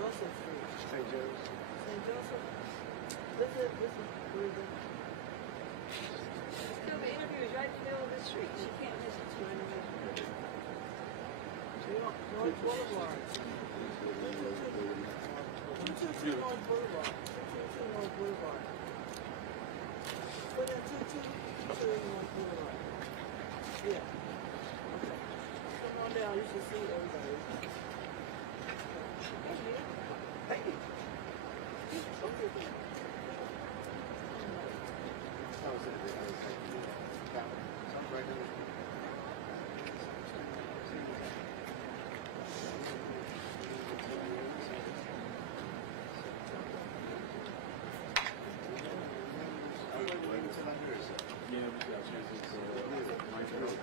Joseph Street. St. Joe's. St. Joseph. Listen, where is it? Still, the interview is right in the middle of the street. She can't miss it. She's right in the middle. North Boulevard. 222 North Boulevard. 222 North Boulevard. Put in 222 North Boulevard. Yeah. Okay. Come on down. You should see everybody. Thank you. I was in there. I'm right there. Yeah, we got you. My turn.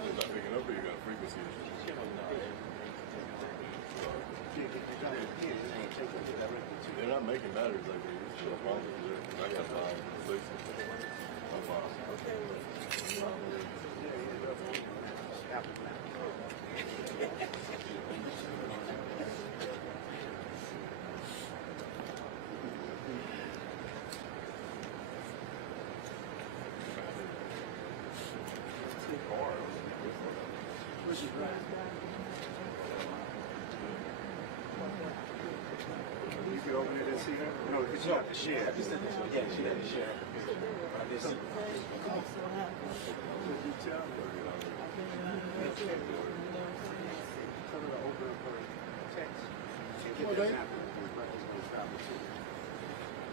You're not picking up or you got a frequency issue? They're not making batteries like they used to. I got 5, 6. I'm Which is right. You could open it and see her? No, because you have to share. I just said this one. Yeah, she had to share. I did see. You tell me. Tell her to open up her text. And get that map. Everybody's going to travel too.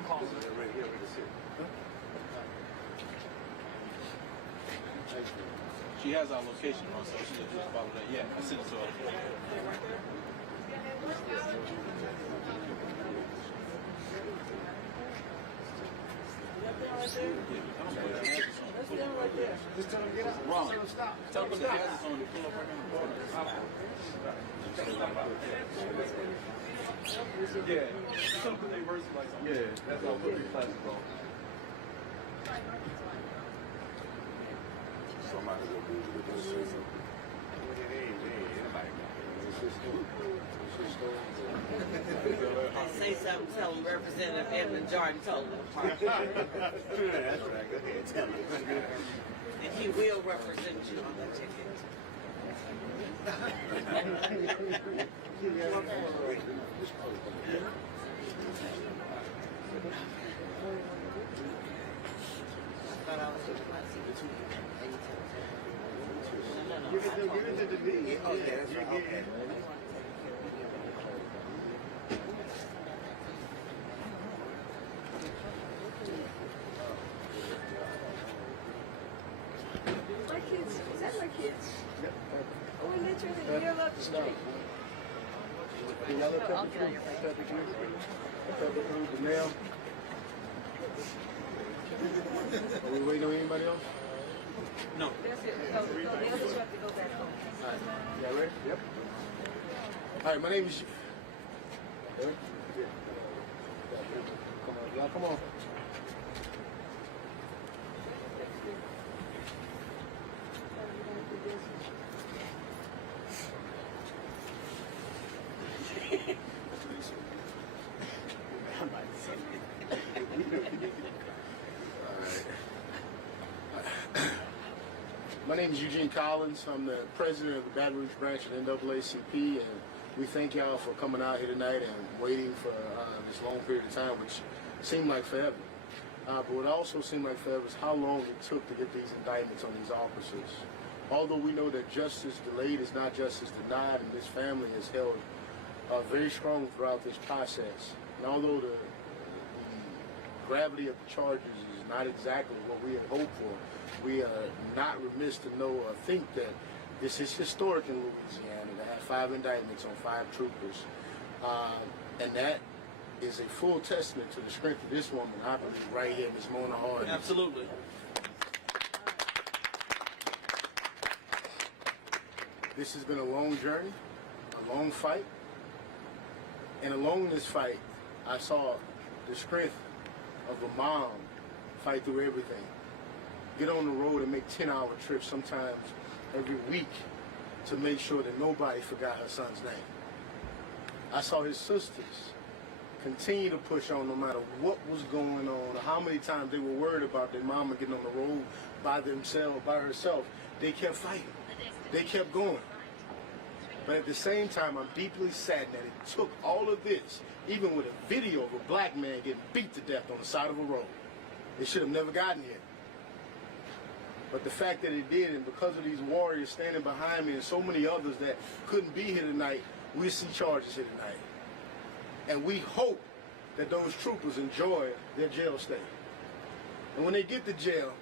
Call her right here with the city. She has our location on, so she just follow that. Yeah, I sent it to her. Let's get right there. Just tell them to get out. Wrong. Tell them to stop. Tell them the gas is on. Pull up right now. Yeah. Something they verse like something. Yeah, that's all the classes on. Somebody will be with this. I say something, tell them Representative Edmund Jordan told them. That's right. Go ahead. Tell me. And he will represent you on the ticket. But I was Give it to me. Oh, yeah, that's right. Okay. My kids, is that my kids? Oh, we literally live up the street. The yellow pepper tree, the mail. Are we waiting on anybody else? No. That's it. No, the others have to go back home. All right. Y'all ready? Yep. All right, my name is... Ready? Come on, y'all, come on. My name is Eugene Collins. I'm the president of the Baton Rouge branch of NAACP, and we thank y'all for coming out here tonight and waiting for this long period of time, which seemed like forever. But what also seemed like forever is how long it took to get these indictments on these officers. Although we know that justice delayed is not justice denied, and this family has held very strong throughout this process. And although the gravity of the charges is not exactly what we had hoped for, we are not remiss to know or think that this is historic in Louisiana to have 5 indictments on 5 troopers. And that is a full testament to the strength of this woman, I believe, right here, Ms. Mona Harden. Absolutely. This has been a long journey, a long fight. And along this fight, I saw the strength of a mom fight through everything. Get on the road and make 10-hour trips sometimes every week to make sure that nobody forgot her son's name. I saw his sisters continue to push on no matter what was going on or how many times they were worried about their mama getting on the road by themselves, by herself. They kept fighting. They kept going. But at the same time, I'm deeply saddened that it took all of this, even with a video of a black man getting beat to death on the side of a road. It should have never gotten here. But the fact that it did, and because of these warriors standing behind me and so many others that couldn't be here tonight, we see charges here tonight. And we hope that those troopers enjoy their jail stay. And when they get to jail,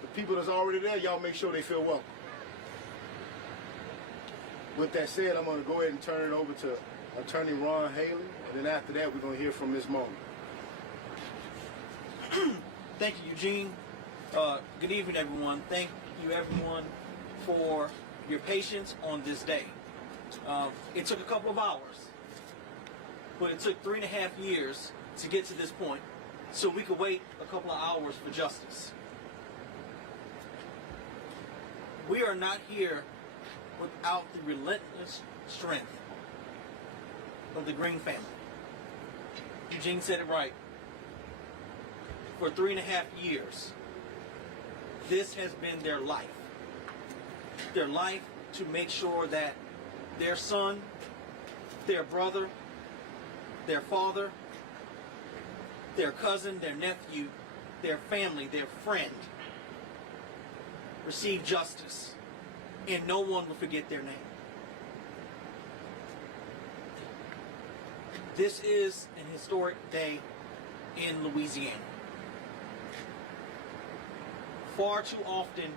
the people that's already there, y'all make sure they feel welcome. With that said, I'm going to go ahead and turn it over to Attorney Ron Haley, and then after that, we're going to hear from Ms. Mona. Thank you, Eugene. Good evening, everyone. Thank you, everyone, for your patience on this day. It took a couple of hours, but it took 3.5 years to get to this point, so we could wait a couple of hours for justice. We are not here without the relentless strength of the Greene family. Eugene said it right. For 3.5 years, this has been their life. Their life to make sure that their son, their brother, their father, their cousin, their nephew, their family, their friend receive justice, and no one will forget their name. This is an historic day in Louisiana. Far too often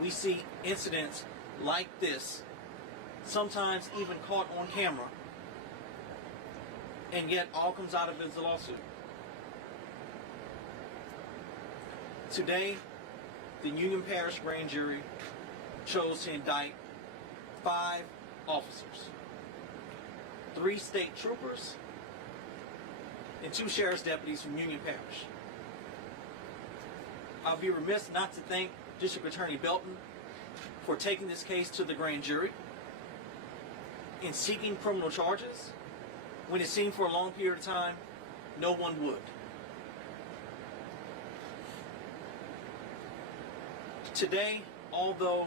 we see incidents like this, sometimes even caught on camera, and yet all comes out of it is a lawsuit. Today, the Union Parish Grand Jury chose to indict 5 officers, 3 state troopers, and 2 sheriff's deputies from Union Parish. I'll be remiss not to thank District Attorney Belton for taking this case to the grand jury and seeking criminal charges when it seemed for a long period of time no one would. Today, although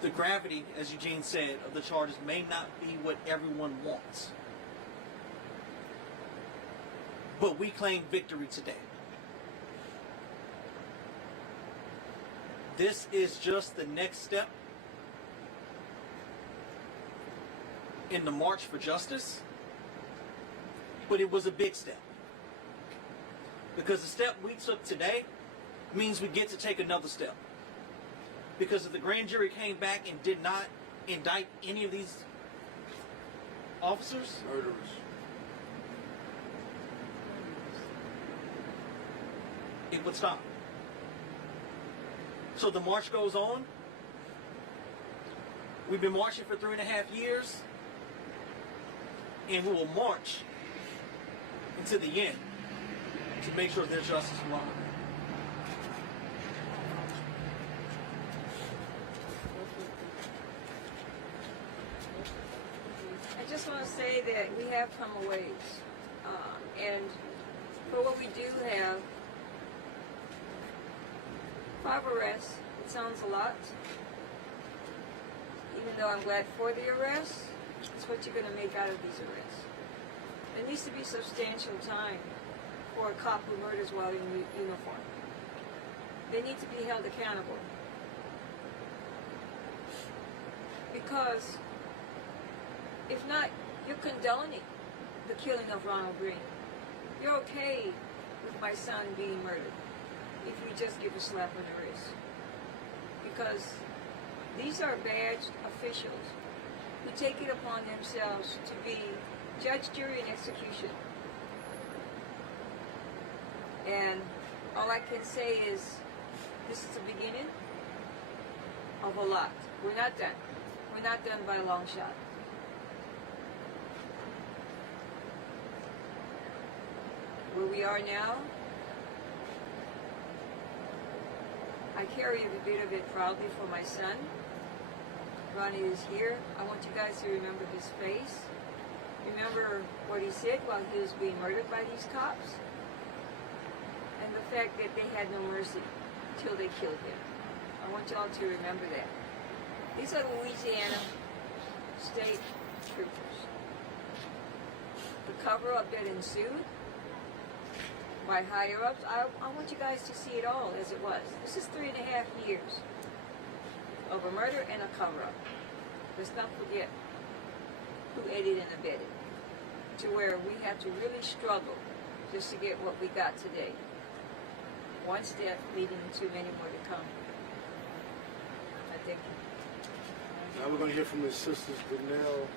the gravity, as Eugene said, of the charges may not be what everyone wants, but we claim victory today. This is just the next step in the march for justice, but it was a big step. Because the step we took today means we get to take another step. Because if the grand jury came back and did not indict any of these officers, Murderers. it would stop. So the march goes on. We've been marching for 3.5 years, and we will march until the end to make sure there's justice for all. I just want to say that we have come a ways, and for what we do have, 5 arrests, it sounds a lot. Even though I'm glad for the arrests, it's what you're going to make out of these arrests. There needs to be substantial time for a cop who murders while in uniform. They need to be held accountable. Because if not, you're condoning the killing of Ronald Greene. You're okay with my son being murdered if you just give a slap on the wrist. Because these are badged officials who take it upon themselves to be judge, jury, and execution. And all I can say is this is the beginning of a lot. We're not done. We're not done by a long shot. Where we are now, I carry every bit of it proudly for my son, Ronnie is here, I want you guys to remember his face. Remember what he said while he was being murdered by these cops. And the fact that they had no mercy till they killed him. I want y'all to remember that. These are Louisiana state troopers. The cover-up that ensued by higher-ups, I want you guys to see it all as it was. This is 3.5 years of a murder and a cover-up. Let's not forget who aided and abetted, to where we have to really struggle just to get what we got today. One step leading to many more to come. I thank you. Now we're going to hear from his sisters, Danelle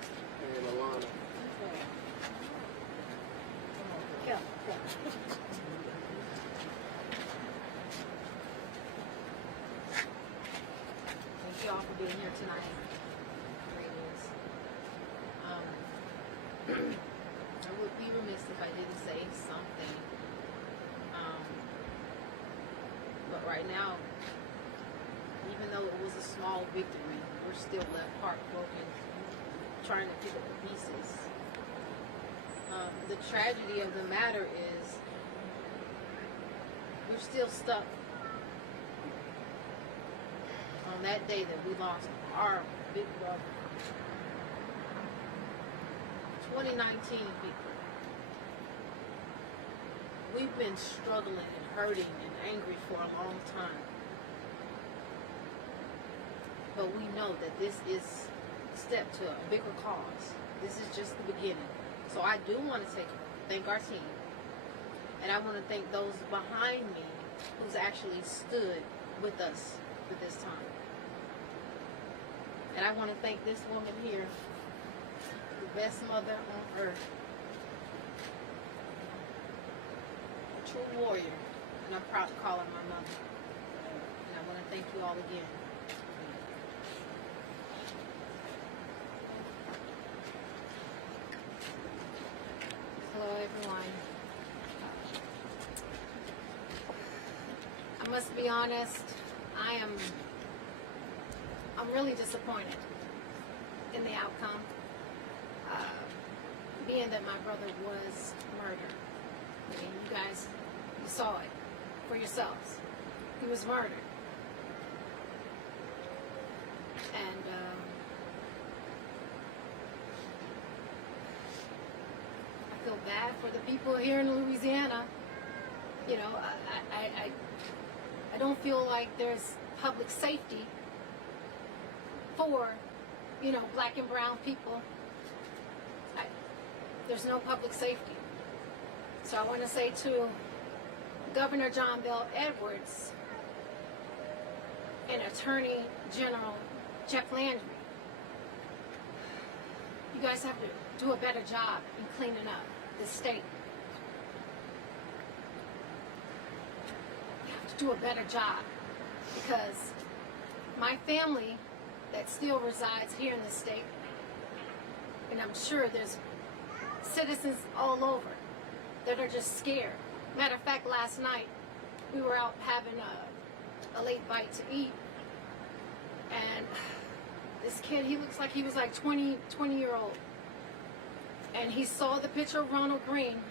and Alana. Yeah. Thank you all for being here tonight. Great news. I would be remiss if I didn't say something. But right now, even though it was a small victory, we're still left heartbroken, trying to pick up the pieces. The tragedy of the matter is we're still stuck on that day that we lost our big brother. 2019 people. We've been struggling and hurting and angry for a long time. But we know that this is a step to a bigger cause. This is just the beginning. So I do want to thank our team. And I want to thank those behind me who's actually stood with us for this time. And I want to thank this woman here, the best mother on earth. A true warrior. And I'm proud to call her my mother. And I want to thank you all again. Hello everyone. I must be honest, I'm really disappointed in the outcome, being that my brother was murdered. I mean, you guys, you saw it for yourselves. He was murdered. And I feel bad for the people here in Louisiana. You know, I don't feel like there's public safety for, you know, black and brown people. There's no public safety. So I want to say to Governor John Bel Edwards and Attorney General Jeff Landry, you guys have to do a better job in cleaning up the state. You have to do a better job, because my family that still resides here in the state, and I'm sure there's citizens all over that are just scared. Matter of fact, last night we were out having a late bite to eat, and this kid, he looks like he was like 20-year-old, and he saw the picture of Ronald Greene,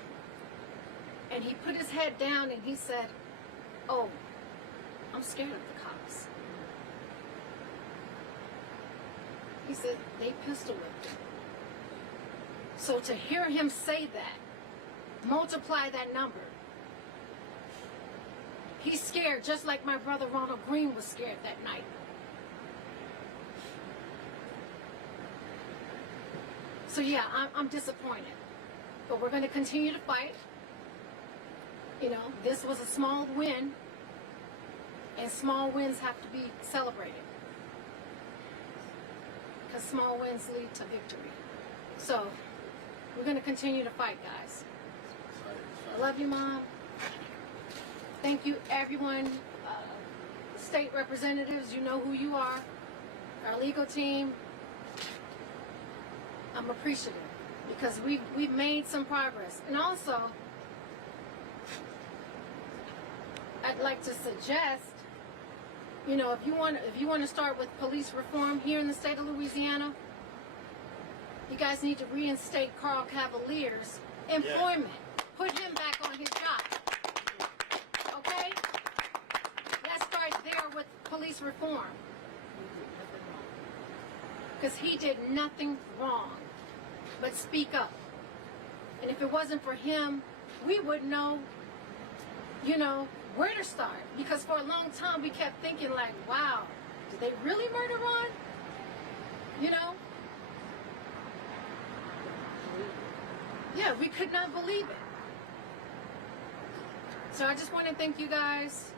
and he put his head down and he said, "Oh, I'm scared of the cops." He said they pistol whipped him. So to hear him say that, multiply that number. He's scared just like my brother Ronald Greene was scared that night. So yeah, I'm disappointed. But we're going to continue to fight. You know, this was a small win, and small wins have to be celebrated, because small wins lead to victory. So we're going to continue to fight, guys. I love you, Mom. Thank you, everyone. State representatives, you know who you are. Our legal team. I'm appreciative, because we've made some progress. And also, I'd like to suggest You know, if you want to start with police reform here in the state of Louisiana, you guys need to reinstate Carl Cavalier's employment. Put him back on his job. Okay? Let's start there with police reform. Because he did nothing wrong but speak up. And if it wasn't for him, we wouldn't know, you know, where to start. Because for a long time we kept thinking like, wow, did they really murder Ron? You know? Yeah, we could not believe it. So I just want to thank you guys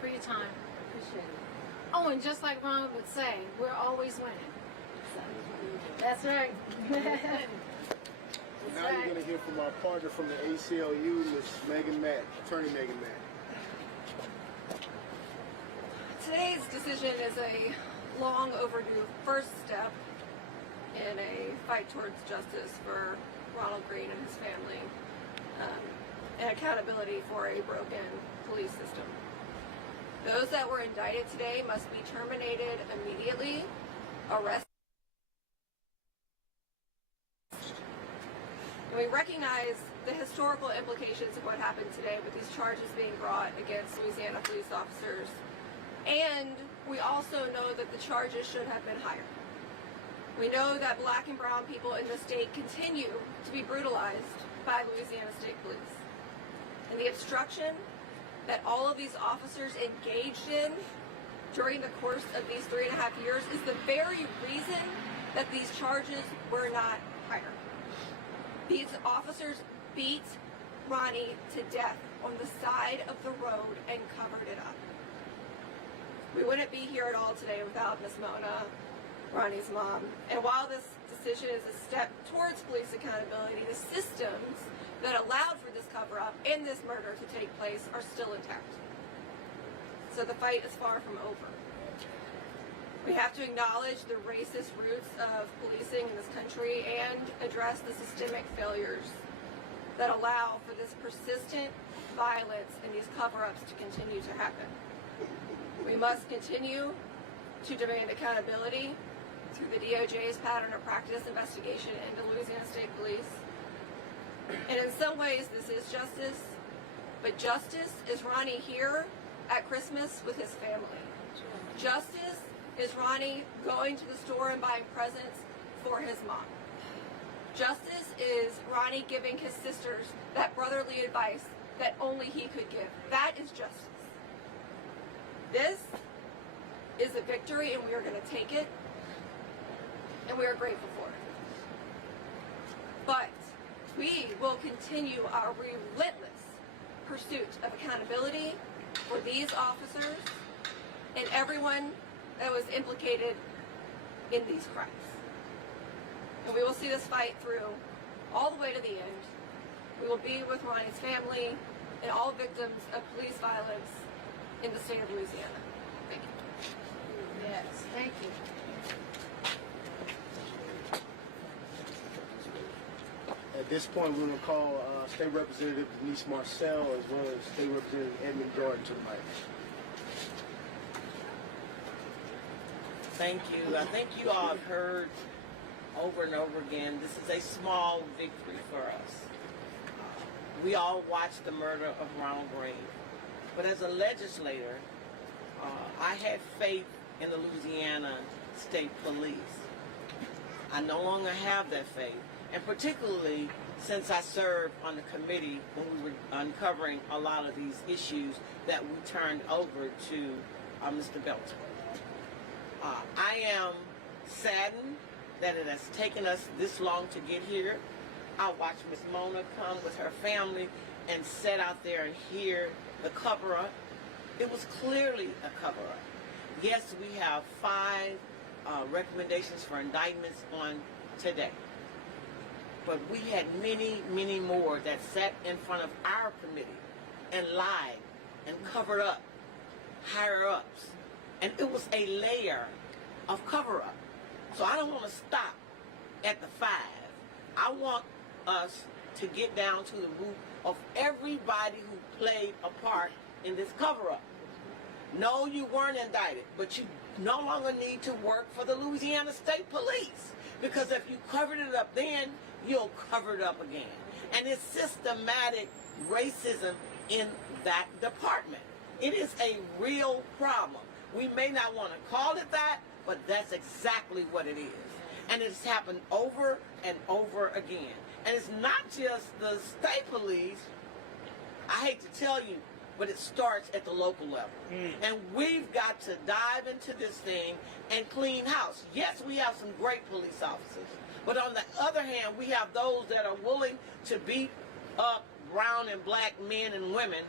for your time. Appreciate it. Oh, and just like Ron would say, we're always winning. That's right. Now you're going to hear from our partner from the ACLU, Ms. Megan Mack, Attorney Megan Mack. Today's decision is a long overdue first step in a fight towards justice for Ronald Greene and his family, and accountability for a broken police system. Those that were indicted today must be terminated immediately, arrested. And we recognize the historical implications of what happened today with these charges being brought against Louisiana police officers. And we also know that the charges should have been higher. We know that black and brown people in the state continue to be brutalized by Louisiana State Police. And the obstruction that all of these officers engaged in during the course of these 3.5 years is the very reason that these charges were not higher. These officers beat Ronnie to death on the side of the road and covered it up. We wouldn't be here at all today without Miss Mona, Ronnie's mom. And while this decision is a step towards police accountability, the systems that allowed for this cover-up and this murder to take place are still intact. So the fight is far from over. We have to acknowledge the racist roots of policing in this country and address the systemic failures that allow for this persistent violence and these cover-ups to continue to happen. We must continue to demand accountability through the DOJ's pattern of practice investigation into Louisiana State Police. And in some ways this is justice, but justice is Ronnie here at Christmas with his family. Justice is Ronnie going to the store and buying presents for his mom. Justice is Ronnie giving his sisters that brotherly advice that only he could give. That is justice. This is a victory, and we are going to take it, and we are grateful for it. But we will continue our relentless pursuit of accountability for these officers and everyone that was implicated in these crimes. And we will see this fight through all the way to the end. We will be with Ronnie's family and all victims of police violence in the state of Louisiana. Thank you. Yes, thank you. At this point, we will call State Representative Denise Marcel as well as State Representative Edmund Jordan to the mic. Thank you. I think you all have heard over and over again, this is a small victory for us. We all watched the murder of Ronald Greene. But as a legislator, I had faith in the Louisiana State Police. I no longer have that faith. And particularly since I served on the committee when we were uncovering a lot of these issues that we turned over to Mr. Belton. I am saddened that it has taken us this long to get here. I watched Ms. Mona come with her family and sit out there and hear the cover-up. It was clearly a cover-up. Yes, we have 5 recommendations for indictments on today. But we had many, many more that sat in front of our committee and lied and covered up higher-ups. And it was a layer of cover-up. So I don't want to stop at the 5. I want us to get down to the root of everybody who played a part in this cover-up. No, you weren't indicted, but you no longer need to work for the Louisiana State Police. Because if you covered it up then, you'll cover it up again. And it's systematic racism in that department. It is a real problem. We may not want to call it that, but that's exactly what it is. And it's happened over and over again. And it's not just the state police. I hate to tell you, but it starts at the local level. And we've got to dive into this thing and clean house. Yes, we have some great police officers, but on the other hand, we have those that are willing to beat up brown and black men and women,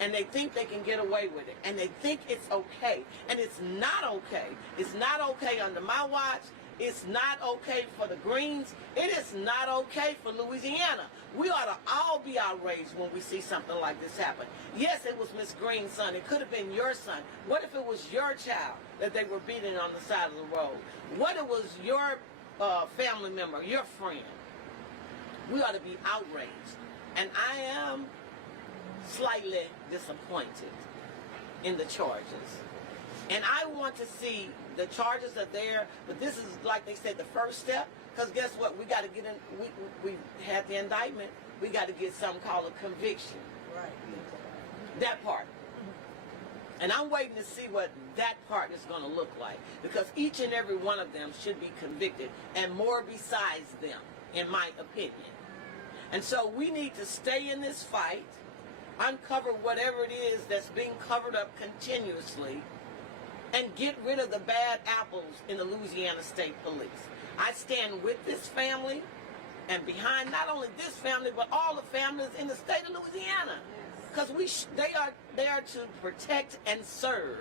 and they think they can get away with it, and they think it's okay, and it's not okay. It's not okay under my watch. It's not okay for the Greens. It is not okay for Louisiana. We ought to all be outraged when we see something like this happen. Yes, it was Miss Green's son. It could have been your son. What if it was your child that they were beating on the side of the road? What if it was your family member, your friend? We ought to be outraged. And I am slightly disappointed in the charges. And I want to see the charges are there, but this is, like they said, the first step. Because guess what? We got to get in. We had the indictment. We got to get something called a conviction. Right. That part. And I'm waiting to see what that part is going to look like. Because each and every one of them should be convicted, and more besides them, in my opinion. And so we need to stay in this fight, uncover whatever it is that's being covered up continuously, and get rid of the bad apples in the Louisiana State Police. I stand with this family and behind not only this family, but all the families in the state of Louisiana. Because they are there to protect and serve,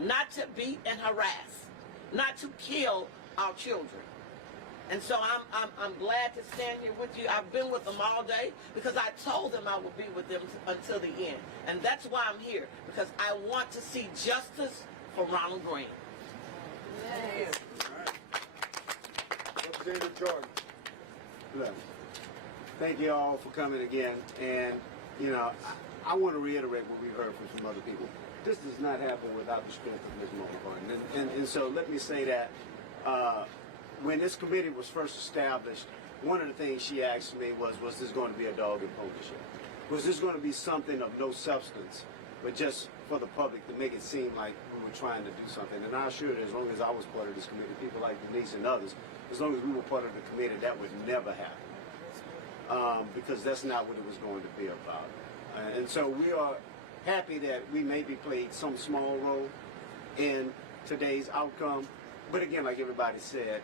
not to beat and harass, not to kill our children. And so I'm glad to stand here with you. I've been with them all day because I told them I would be with them until the end. And that's why I'm here, because I want to see justice for Ronald Greene. Yes. Representative Jordan. Look, thank you all for coming again. And, you know, I want to reiterate what we've heard from some other people. This does not happen without the strength of Ms. Martin. And so let me say that when this committee was first established, one of the things she asked me was this going to be a dog and pony show? Was this going to be something of no substance, but just for the public to make it seem like we were trying to do something? And I assure you, as long as I was part of this committee, people like Denise and others, as long as we were part of the committee, that would never happen. Because that's not what it was going to be about. And so we are happy that we maybe played some small role in today's outcome. But again, like everybody said,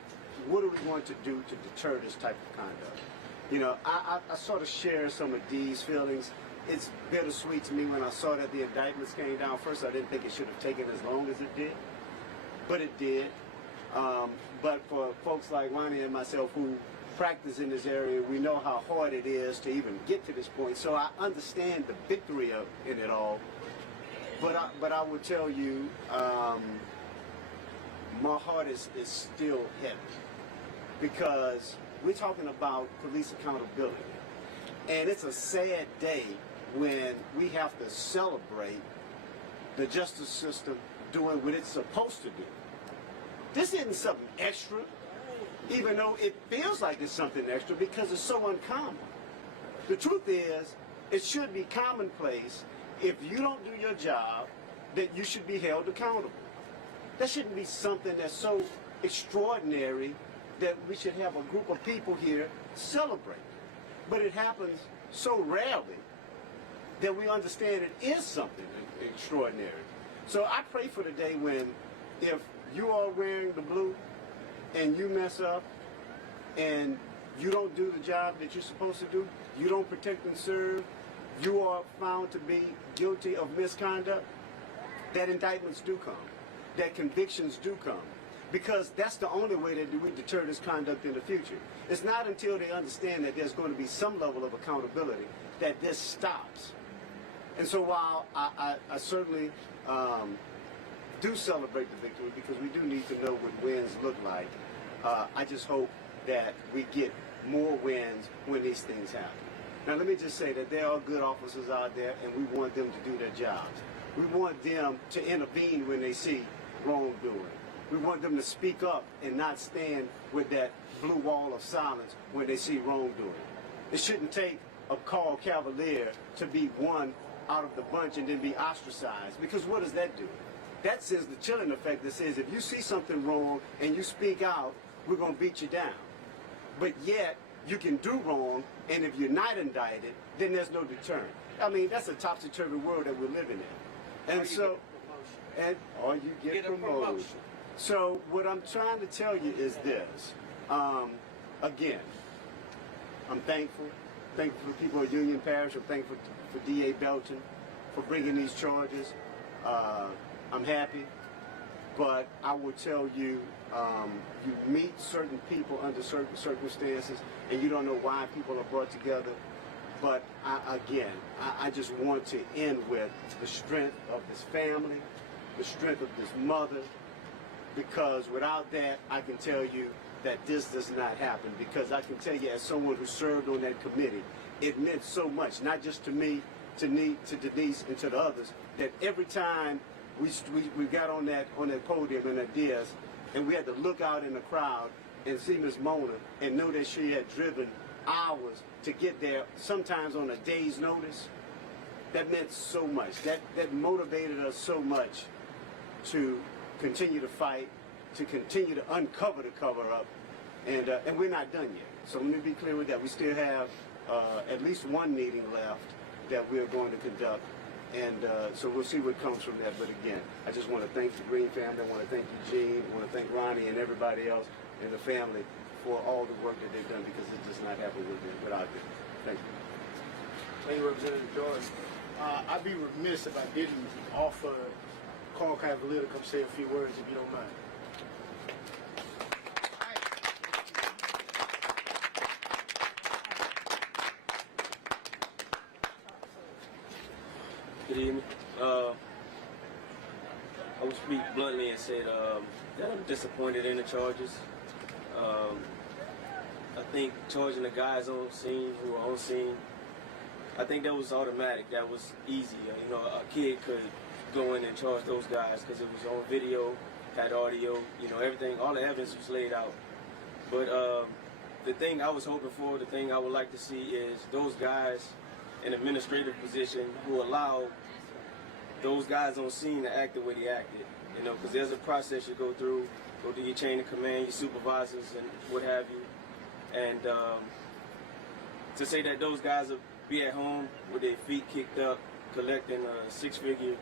what are we going to do to deter this type of conduct? You know, I sort of share some of Dee's feelings. It's bittersweet to me when I saw that the indictments came down. First, I didn't think it should have taken as long as it did, but it did. But for folks like Ronnie and myself who practice in this area, we know how hard it is to even get to this point. So I understand the victory in it all. But I would tell you, my heart is still heavy, because we're talking about police accountability. And it's a sad day when we have to celebrate the justice system doing what it's supposed to do. This isn't something extra, even though it feels like it's something extra because it's so uncommon. The truth is, it should be commonplace. If you don't do your job, that you should be held accountable. That shouldn't be something that's so extraordinary that we should have a group of people here celebrate. But it happens so rarely that we understand it is something extraordinary. So I pray for the day when, if you are wearing the blue and you mess up and you don't do the job that you're supposed to do, you don't protect and serve, you are found to be guilty of misconduct, that indictments do come, that convictions do come. Because that's the only way that we deter this conduct in the future. It's not until they understand that there's going to be some level of accountability that this stops. And so while I certainly do celebrate the victory, because we do need to know what wins look like, I just hope that we get more wins when these things happen. Now let me just say that there are good officers out there and we want them to do their jobs. We want them to intervene when they see wrongdoing. We want them to speak up and not stand with that blue wall of silence when they see wrongdoing. It shouldn't take a Carl Cavalier to be one out of the bunch and then be ostracized, because what does that do? That sends the chilling effect that says if you see something wrong and you speak out, we're going to beat you down. But yet, you can do wrong, and if you're not indicted, then there's no deterrent. I mean, that's a topsy-turvy world that we're living in. And so, or you get promoted. So what I'm trying to tell you is this. Again, I'm thankful. Thankful for the people of Union Parish. I'm thankful for D.A. Belton for bringing these charges. I'm happy. But I will tell you, you meet certain people under certain circumstances, and you don't know why people are brought together. But I just want to end with the strength of this family, the strength of this mother, because without that, I can tell you that this does not happen. Because I can tell you, as someone who served on that committee, it meant so much, not just to me, to Denise, and to the others, that every time we got on that podium in that dais, and we had to look out in the crowd and see Miss Mona and know that she had driven hours to get there, sometimes on a day's notice. That meant so much. That motivated us so much to continue to fight, to continue to uncover the cover-up, and we're not done yet. So let me be clear with that. We still have at least one meeting left that we're going to conduct, and so we'll see what comes from that. But again, I just want to thank the Greene family. I want to thank Eugene. I want to thank Ronnie and everybody else in the family for all the work that they've done, because it does not happen without them. Thank you. Thank you, Representative George. I'd be remiss if I didn't offer Carl Cavalier to come say a few words, if you don't mind. Good evening. I will speak bluntly and say that I'm disappointed in the charges. I think charging the guys on scene who were on scene, I think that was automatic. That was easy. You know, a kid could go in and charge those guys because it was on video, had audio, you know, everything, all the evidence was laid out. But the thing I was hoping for, the thing I would like to see is those guys in administrative position who allow those guys on scene to act the way they acted. You know, because there's a process you go through your chain of command, your supervisors and what have you. And to say that those guys will be at home with their feet kicked up, collecting a six-figure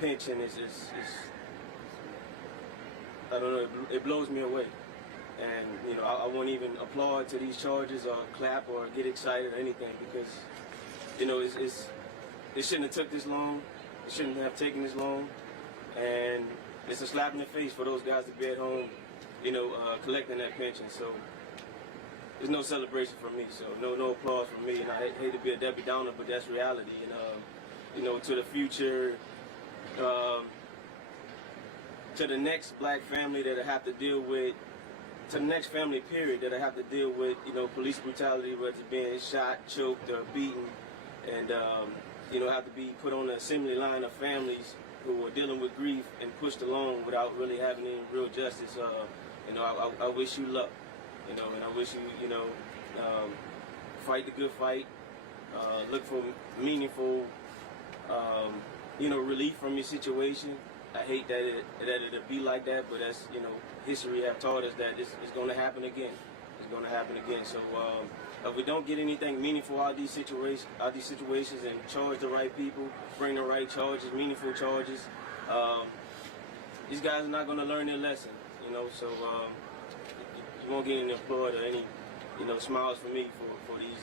pension is I don't know, it blows me away. And you know, I won't even applaud to these charges or clap or get excited or anything, because you know it shouldn't have took this long. It shouldn't have taken this long, and it's a slap in the face for those guys to be at home, you know, collecting that pension. So there's no celebration from me. So no applause from me. And I hate to be a Debbie Downer, but that's reality. And you know, to the future, to the next black family that I have to deal with, to the next family period that I have to deal with, you know, police brutality, whether it's being shot, choked, or beaten, and you know, have to be put on the assembly line of families who are dealing with grief and pushed along without really having any real justice. You know, I wish you luck. You know, and I wish you, you know, fight the good fight. Look for meaningful, you know, relief from your situation. I hate that it'll be like that, but that's, you know, history have taught us that it's going to happen again. It's going to happen again. So if we don't get anything meaningful out of these situations, and charge the right people, bring the right charges, meaningful charges, these guys are not going to learn their lesson. You know, so you won't get any applaud or any, you know, smiles from me for these,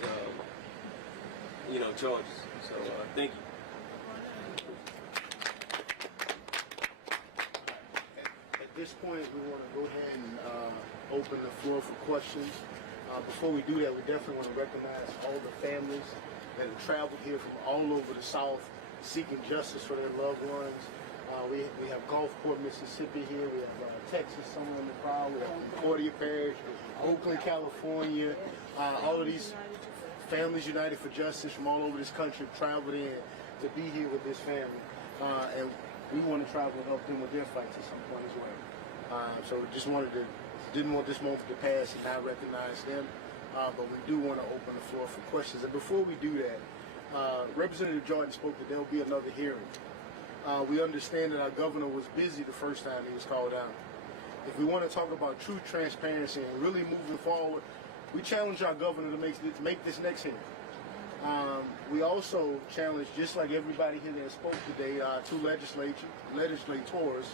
you know, charges. So thank you. At this point, we want to go ahead and open the floor for questions. Before we do that, we definitely want to recognize all the families that have traveled here from all over the South seeking justice for their loved ones. We have Gulfport, Mississippi here. We have Texas somewhere in the crowd. We have Concordia Parish, Oakland, California. All of these families united for justice from all over this country have traveled in to be here with this family. and we want to travel and help them with their fights at some point as well. So just didn't want this moment to pass and not recognize them, but we do want to open the floor for questions. And before we do that, Representative Jordan spoke that there will be another hearing. We understand that our governor was busy the first time he was called out. If we want to talk about true transparency and really moving forward, we challenge our governor to make this next hearing. We also challenge, just like everybody here that spoke today, our two legislators,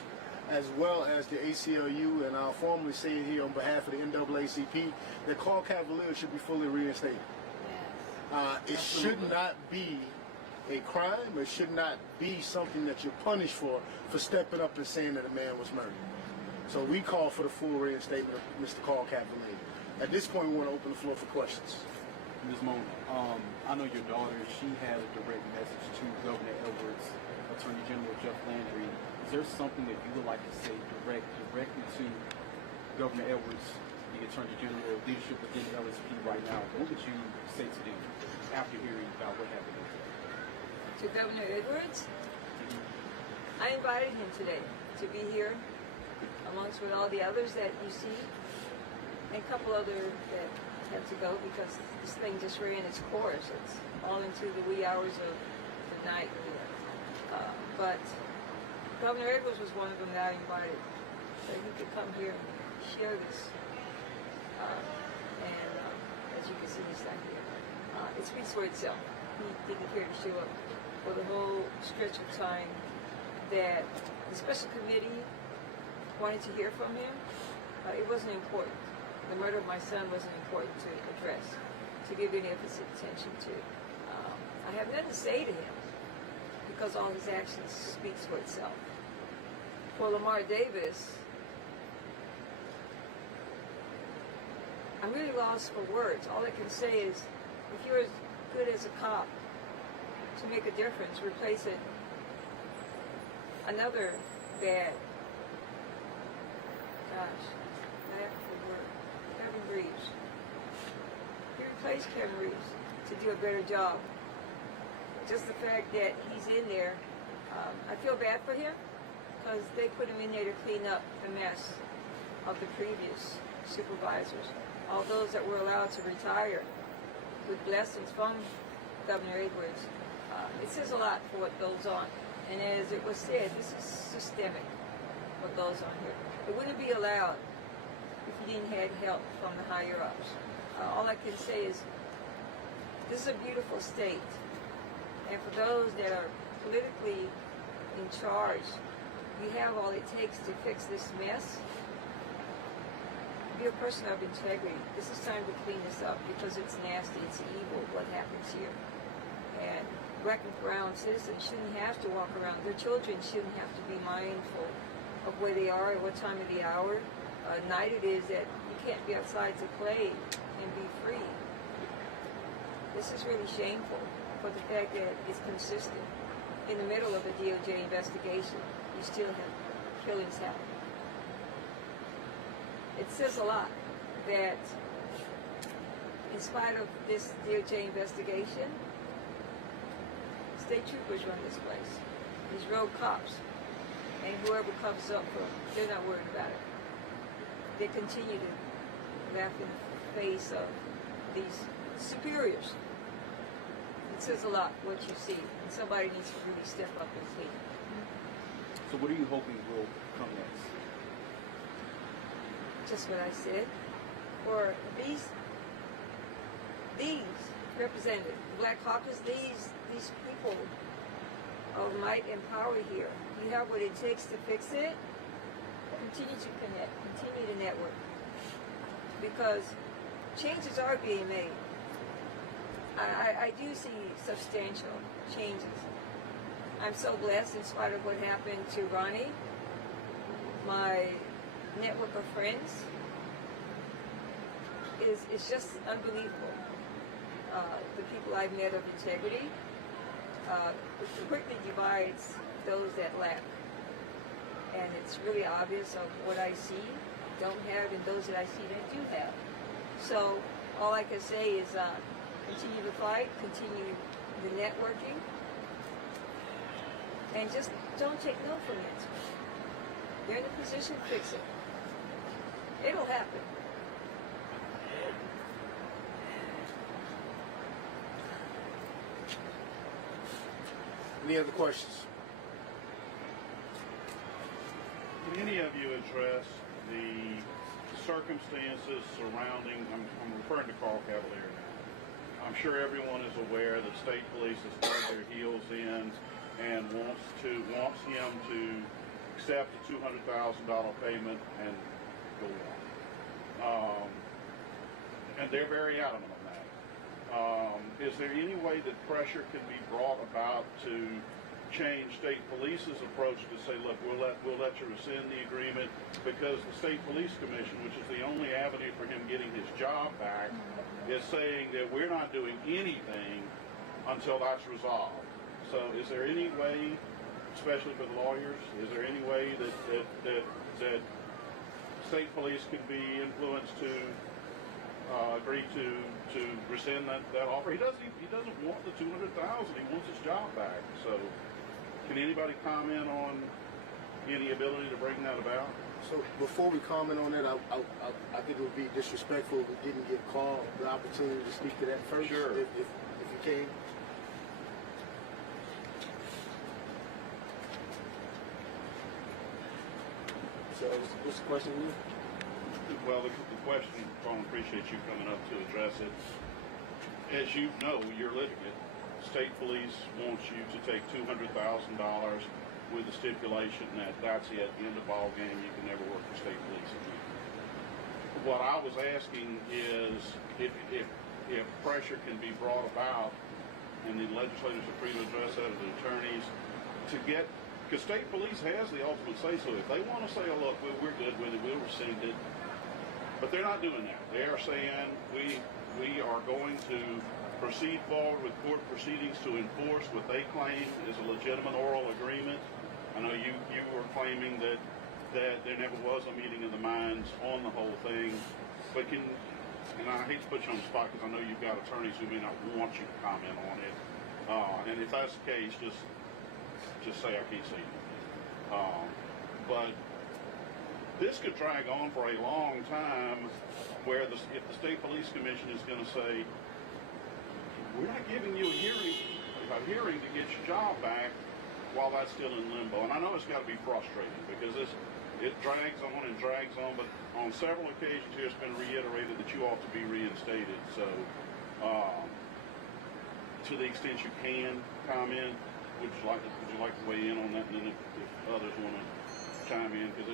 as well as the ACLU, and I'll formally say it here on behalf of the NAACP, that Carl Cavalier should be fully reinstated. It should not be a crime. It should not be something that you're punished for stepping up and saying that a man was murdered. So we call for the full reinstatement of Mr. Carl Cavalier. At this point, we want to open the floor for questions. Ms. Mona, I know your daughter, she had a direct message to Governor Edwards, Attorney General Jeff Landry. Is there something that you would like to say directly to Governor Edwards, the Attorney General, leadership within the LSP right now? What would you say to them after hearing about what happened today? To Governor Edwards, I invited him today to be here amongst with all the others that you see, and a couple other that had to go because this thing just ran its course. It's all into the wee hours of the night here. But Governor Edwards was one of them that I invited, so he could come here and share this. And as you can see, he's not here. It speaks for itself. He didn't care to show up for the whole stretch of time that the special committee wanted to hear from him. It wasn't important. The murder of my son wasn't important to address, to give any emphasis attention to. I have nothing to say to him because all his actions speaks for itself. For Lamar Davis, I'm really lost for words. All I can say is, if you're as good as a cop to make a difference, replace it another bad, gosh, I have the word, Kevin Reeves. He replaced Kevin Reeves to do a better job. Just the fact that he's in there, I feel bad for him because they put him in there to clean up the mess of the previous supervisors. All those that were allowed to retire with blessings from Governor Edwards. It says a lot for what goes on. And as it was said, this is systemic, what goes on here. It wouldn't be allowed if you didn't have help from the higher-ups. All I can say is, this is a beautiful state. And for those that are politically in charge, you have all it takes to fix this mess. Be a person of integrity. This is time to clean this up because it's nasty, it's evil, what happens here. And black and brown citizens shouldn't have to walk around. Their children shouldn't have to be mindful of where they are, at what time of the hour, night it is, that you can't be outside to play and be free. This is really shameful for the fact that it's consistent. In the middle of a DOJ investigation, you still have killings happening. It says a lot that in spite of this DOJ investigation, state troopers run this place. These rogue cops. And whoever comes up for them, they're not worried about it. They continue to laugh in the face of these superiors. It says a lot what you see. And somebody needs to really step up and see. So what are you hoping will come next? Just what I said. For these representatives, the Black Caucus, these people of might and power here, you have what it takes to fix it. Continue to connect, continue to network, because changes are being made. I do see substantial changes. I'm so blessed in spite of what happened to Ronnie. My network of friends is just unbelievable. The people I've met of integrity quickly divides those that lack. And it's really obvious of what I see, don't have, and those that I see that do have. So all I can say is continue to fight, continue the networking, And just don't take no for an answer. You're in a position, fix it. It'll happen. Any other questions? Can any of you address the circumstances surrounding, I'm referring to Carl Cavalier now. I'm sure everyone is aware that state police has dug their heels in and wants him to accept a $200,000 payment and go on. And they're very adamant on that. Is there any way that pressure can be brought about to change state police's approach to say, look, we'll let you rescind the agreement, because the state police commission, which is the only avenue for him getting his job back, is saying that we're not doing anything until that's resolved. So is there any way, especially for the lawyers, is there any way that state police can be influenced to agree to rescind that offer? He doesn't want the $200,000. He wants his job back. So can anybody comment on any ability to bring that about? So before we comment on that, I think it would be disrespectful if we didn't give Carl the opportunity to speak to that first. Sure. If you can. So what's the question here? Well, the question, I appreciate you coming up to address it. As you know, you're litigant. State police wants you to take $200,000 with the stipulation that that's it, end of ball game, you can never work for state police again. What I was asking is if pressure can be brought about, and the legislators are free to address that, or the attorneys, to get, because state police has the ultimate say-so. If they want to say, oh, look, we're good with it, we'll rescind it, but they're not doing that. They are saying we are going to proceed forward with court proceedings to enforce what they claim is a legitimate oral agreement. I know you were claiming that there never was a meeting of the minds on the whole thing, but and I hate to put you on the spot because I know you've got attorneys who may not want you to comment on it, and if that's the case, just say I can't say anything. But this could drag on for a long time, where if the state police commission is going to say, we're not giving you a hearing to get your job back, while that's still in limbo. And I know it's got to be frustrating because it drags on and drags on, but on several occasions here it's been reiterated that you ought to be reinstated. So to the extent you can comment, would you like to weigh in on that? And then if others want to chime in, because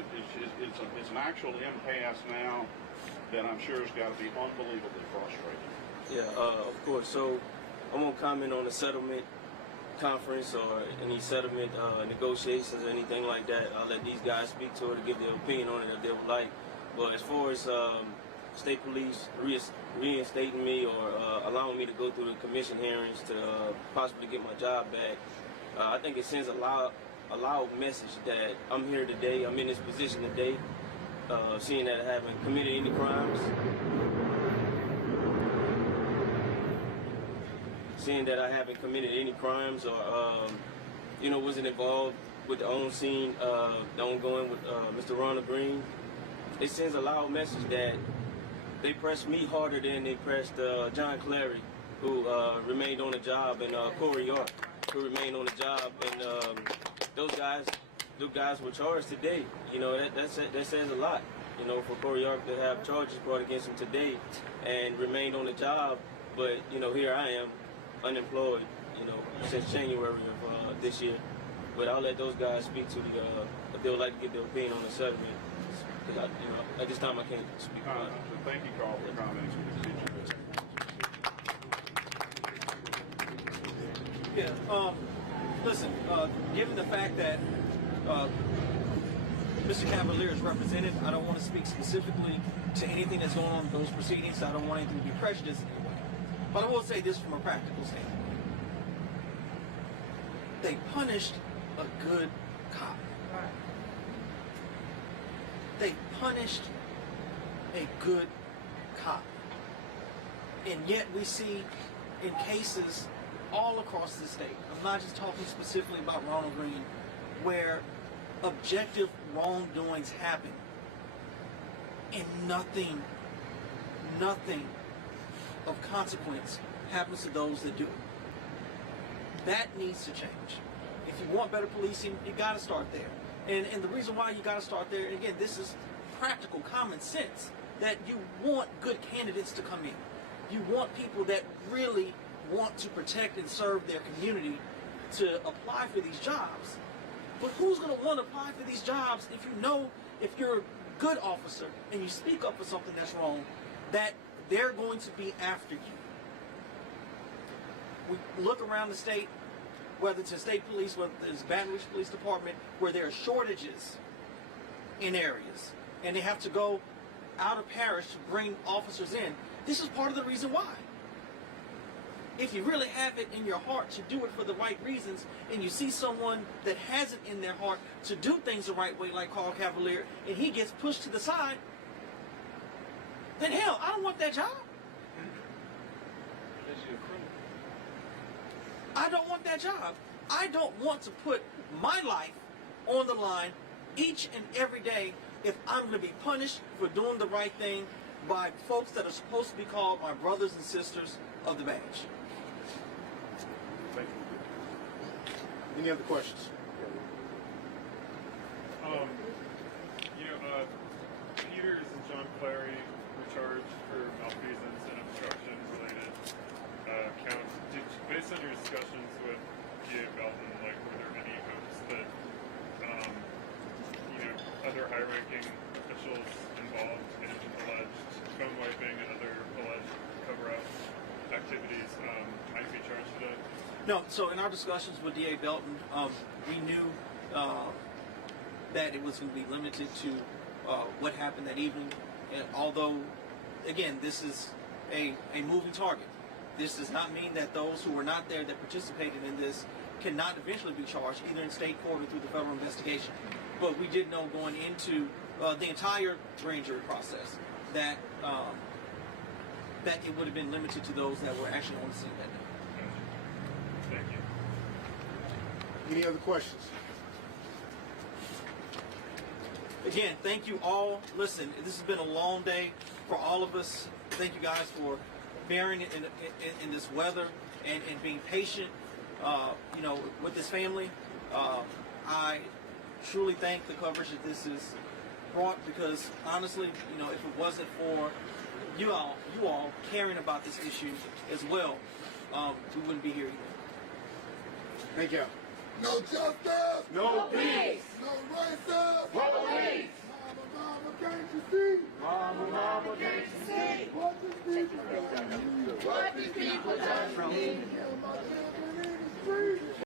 it's an actual impasse now that I'm sure has got to be unbelievably frustrating. Yeah, of course. So I won't comment on the settlement conference or any settlement negotiations or anything like that. I'll let these guys speak to it and give their opinion on it if they would like. But as far as state police reinstating me or allowing me to go through the commission hearings to possibly get my job back, I think it sends a loud message that I'm here today, I'm in this position today, seeing that I haven't committed any crimes. Seeing that I haven't committed any crimes or, wasn't involved with the ongoing with Mr. Ronald Greene, it sends a loud message that they pressed me harder than they pressed John Clary, who remained on the job, and Corey York, who remained on the job, and those guys were charged today. That says a lot. For Corey York to have charges brought against him today and remained on the job, but here I am, unemployed, since January of this year. But I'll let those guys speak to if they would like to give their opinion on the settlement. Because at this time I can't speak about it. Thank you, Carl, for commenting. Yeah. Listen. Given the fact that Mr. Cavalier is represented, I don't want to speak specifically to anything that's going on in those proceedings. I don't want anything to be prejudiced in any way. But I will say this from a practical standpoint. They punished a good cop. Right. They punished a good cop. And yet we see in cases all across the state. I'm not just talking specifically about Ronald Greene, where objective wrongdoings happen and nothing of consequence happens to those that do it. That needs to change. If you want better policing, you got to start there. And the reason why you got to start there, and again, this is practical common sense, that you want good candidates to come in. You want people that really want to protect and serve their community to apply for these jobs. But who's going to want to apply for these jobs if you know, if you're a good officer and you speak up for something that's wrong, that they're going to be after you? We look around the state, whether it's the state police, whether it's Baton Rouge Police Department, where there are shortages in areas, and they have to go out of parish to bring officers in. This is part of the reason why. If you really have it in your heart to do it for the right reasons, and you see someone that has it in their heart to do things the right way, like Carl Cavalier, and he gets pushed to the side, then hell, I don't want that job. I don't want that job. I don't want to put my life on the line each and every day if I'm going to be punished for doing the right thing by folks that are supposed to be called my brothers and sisters of the badge. Thank you. Any other questions? Peters and John Clary were charged for malfeasance and obstruction related counts. Based on your discussions with DA Belton, like, were there any hopes that other high-ranking officials involved in alleged phone wiping and other alleged cover-up activities might be charged today? No, so in our discussions with DA Belton, we knew that it was going to be limited to what happened that evening. And although, again, this is a moving target. This does not mean that those who were not there that participated in this cannot eventually be charged, either in state court or through the federal investigation. But we did know going into the entire grand jury process that that it would have been limited to those that were actually on the scene that day. Thank you. Any other questions? Again, thank you all. Listen, this has been a long day for all of us. Thank you guys for bearing it in this weather and being patient, with this family. I truly thank the coverage that this has brought, because honestly, if it wasn't for you all caring about this issue as well, we wouldn't be here either. Thank you. No justice! No peace! No racism! No peace! Mama, can't you see? Mama, can't you see? What these people done? What these people done from me?